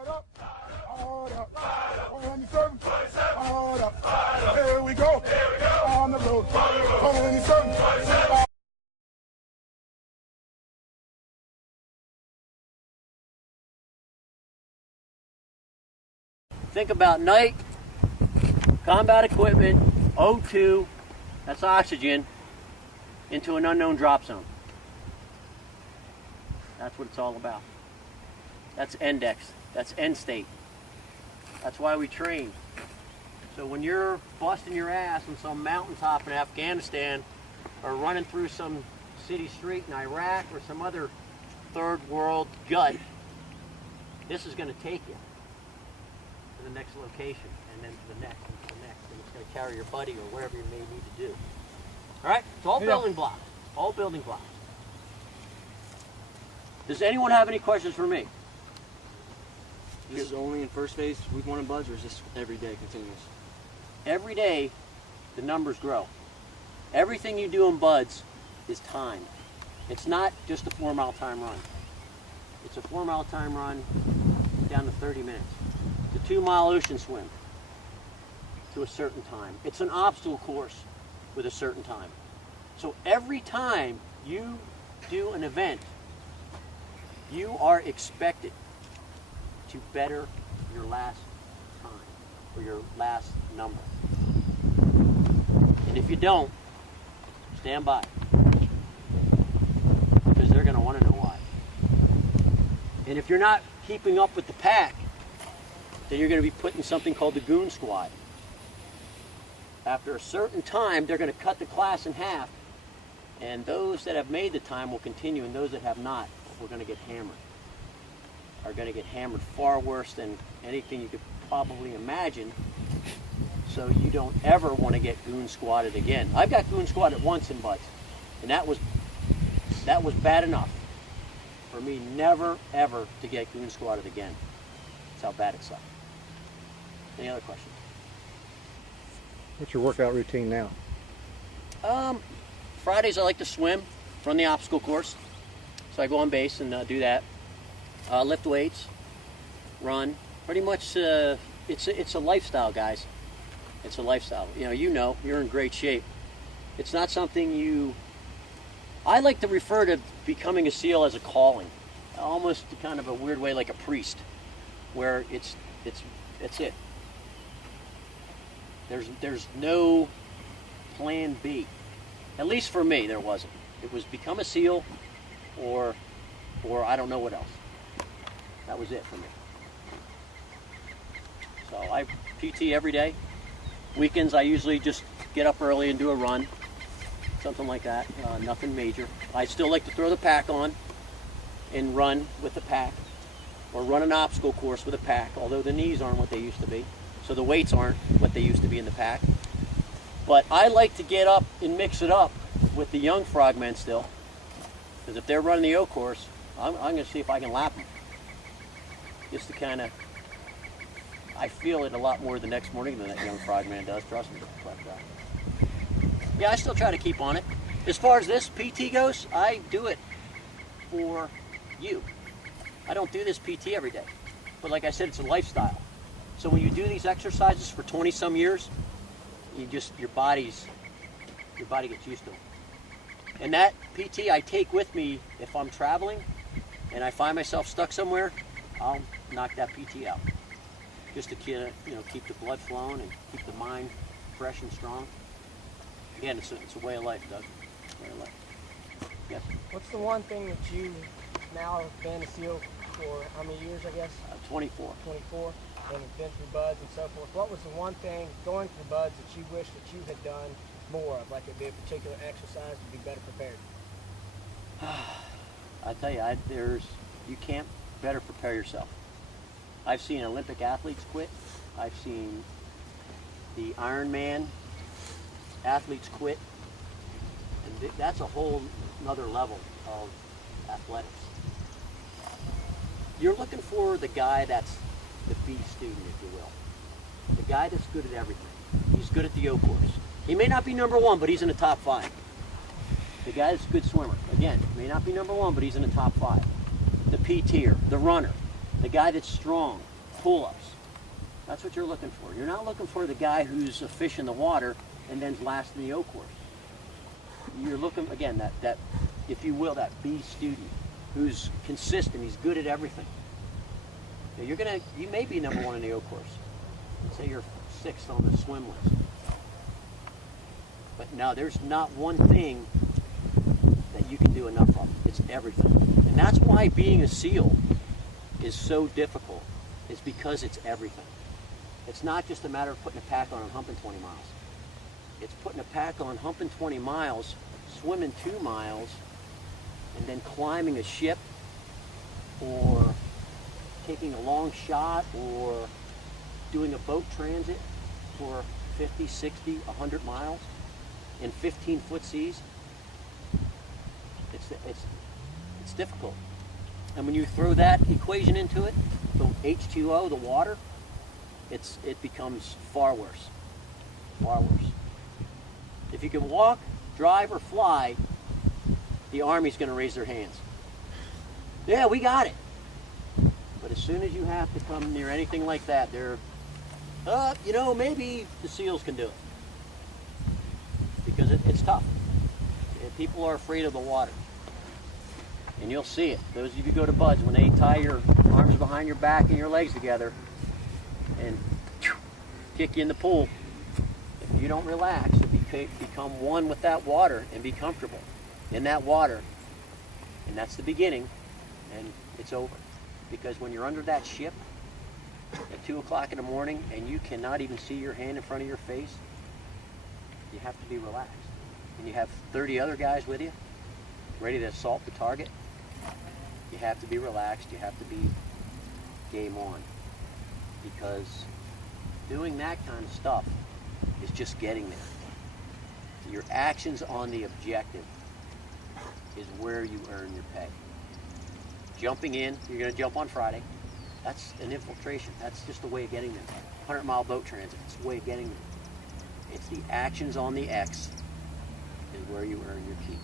Hard up, hard up, 127, hard up, here we go, on the road, 127. Think about night, combat equipment, O2, that's oxygen, into an unknown drop zone. That's what it's all about. That's index. That's end state. That's why we train. So when you're busting your ass on some mountaintop in Afghanistan or running through some city street in Iraq or some other third world gut, this is going to take you to the next location and then to the next and to the next. And it's going to carry your buddy or wherever you may need to do. All right? It's all building blocks. All building blocks. Does anyone have any questions for me? This is only in first phase, week 1 in buds, or is this every day continuous? Every day, the numbers grow. Everything you do in buds is timed. It's not just a 4-mile time run. It's a 4-mile time run down to 30 minutes. It's a 2-mile ocean swim to a certain time. It's an obstacle course with a certain time. So every time you do an event, you are expected to better your last time or your last number. And if you don't, stand by, because they're going to want to know why. And if you're not keeping up with the pack, then you're going to be put in something called the goon squad. After a certain time, they're going to cut the class in half, and those that have made the time will continue, and those that have not, we're going to get hammered. Are going to get hammered far worse than anything you could probably imagine. So you don't ever want to get goon squatted again. I got goon squatted once in buds, and that was bad enough for me never ever to get goon squatted again. That's how bad it sucked. Any other questions? What's your workout routine now? Fridays I like to swim, run the obstacle course. So I go on base and do that. Lift weights, run. Pretty much, it's a lifestyle, guys. It's a lifestyle. You know, you're in great shape. It's not something I like to refer to becoming a SEAL as a calling, almost kind of a weird way, like a priest, where it's it. There's no plan B. At least for me, there wasn't. It was become a SEAL, or I don't know what else. That was it for me. So I PT every day. Weekends I usually just get up early and do a run, something like that. Nothing major. I still like to throw the pack on and run with the pack, or run an obstacle course with a pack, although the knees aren't what they used to be, so the weights aren't what they used to be in the pack. But I like to get up and mix it up with the young frogmen still, because if they're running the O course, I'm going to see if I can lap them. Just to kind of, I feel it a lot more the next morning than that young frogman does, trust me. But, yeah, I still try to keep on it. As far as this PT goes, I do it for you. I don't do this PT every day. But like I said, it's a lifestyle. So when you do these exercises for 20-some years, your body gets used to it. And that PT I take with me if I'm traveling and I find myself stuck somewhere, I'll knock that PT out. Just to keep the blood flowing and keep the mind fresh and strong. Again, it's a way of life, Doug. Way of life. Yes? What's the one thing that you now have been a SEAL for how many years, I guess? 24. 24, and have been through buds and so forth. What was the one thing going through buds that you wish that you had done more of, like it'd be a particular exercise to be better prepared? I tell you, you can't better prepare yourself. I've seen Olympic athletes quit. I've seen the Ironman athletes quit. And that's a whole nother level of athletics. You're looking for the guy that's the B student, if you will. The guy that's good at everything. He's good at the O course. He may not be number 1, but he's in the top 5. The guy that's a good swimmer. Again, may not be number 1, but he's in the top 5. The PTer, the runner, the guy that's strong, pull-ups. That's what you're looking for. You're not looking for the guy who's a fish in the water and then's last in the O course. You're looking, again, that if you will, that B student who's consistent, he's good at everything. Now you may be number 1 in the O course. Say you're 6th on the swim list. But no, there's not one thing that you can do enough of. It's everything. And that's why being a SEAL is so difficult. It's because it's everything. It's not just a matter of putting a pack on and humping 20 miles. It's putting a pack on, humping 20 miles, swimming 2 miles, and then climbing a ship, or taking a long shot, or doing a boat transit for 50, 60, 100 miles in 15-foot seas. It's difficult. And when you throw that equation into it, the H2O, the water, it becomes far worse. Far worse. If you can walk, drive, or fly, the Army's going to raise their hands. Yeah, we got it. But as soon as you have to come near anything like that, they're, you know, maybe the SEALs can do it. Because it's tough. People are afraid of the water. And you'll see it. Those of you who go to BUD/S, when they tie your arms behind your back and your legs together and kick you in the pool, if you don't relax and become one with that water and be comfortable in that water, and that's the beginning, and it's over. Because when you're under that ship at 2 o'clock in the morning and you cannot even see your hand in front of your face, you have to be relaxed. And you have 30 other guys with you ready to assault the target. You have to be relaxed. You have to be game on. Because doing that kind of stuff is just getting there. Your actions on the objective is where you earn your pay. Jumping in, you're going to jump on Friday. That's an infiltration. That's just a way of getting there. 100-mile boat transit. It's a way of getting there. It's the actions on the X is where you earn your keep.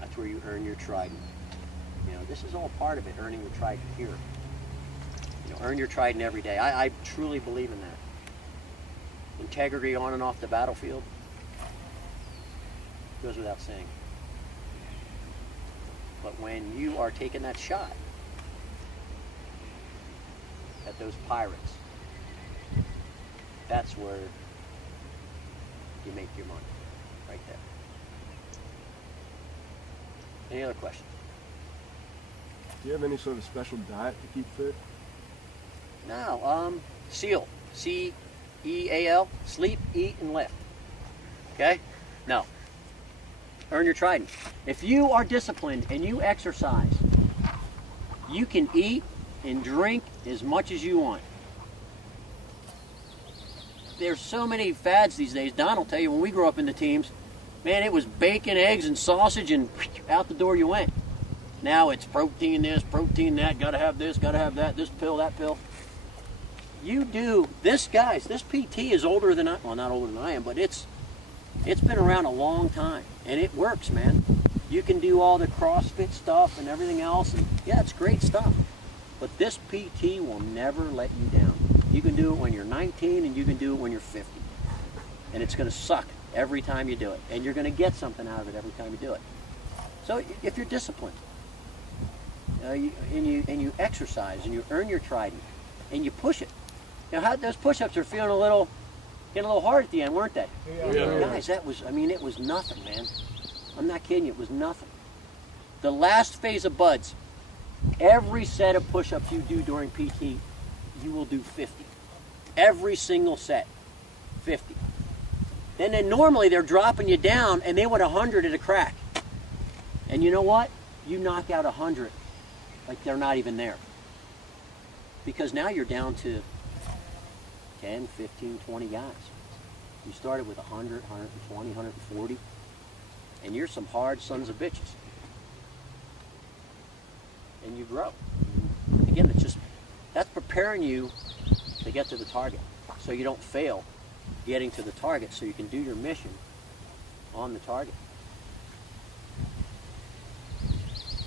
That's where you earn your trident. You know, this is all part of it, earning your trident here. You know, earn your trident every day. I truly believe in that. Integrity on and off the battlefield goes without saying. But when you are taking that shot at those pirates, that's where you make your money, right there. Any other questions? Do you have any sort of special diet to keep fit? No, SEAL, C-E-A-L, sleep, eat, and lift. Okay? No. Earn your trident. If you are disciplined and you exercise, you can eat and drink as much as you want. There's so many fads these days. Don will tell you, when we grew up in the teams, man, it was bacon, eggs, and sausage, and out the door you went. Now it's protein this, protein that, gotta have this, gotta have that, this pill, that pill. You do, this PT is older than well, not older than I am, but it's been around a long time, and it works, man. You can do all the CrossFit stuff and everything else, and yeah, it's great stuff. But this PT will never let you down. You can do it when you're 19, and you can do it when you're 50. And it's gonna suck every time you do it, and you're gonna get something out of it every time you do it. So if you're disciplined, and you exercise, and you earn your trident, and you push it. You know, those push-ups are getting a little hard at the end, weren't they? Yeah. Guys, it was nothing, man. I'm not kidding you, it was nothing. The last phase of BUD/S, every set of push-ups you do during PT, you will do 50. Every single set, 50. Then normally they're dropping you down, and they want 100 at a crack. And you know what? You knock out 100 like they're not even there. Because now you're down to 10, 15, 20 guys. You started with 100, 120, 140, and you're some hard sons of bitches. And you grow. Again, that's preparing you to get to the target, so you don't fail getting to the target, so you can do your mission on the target.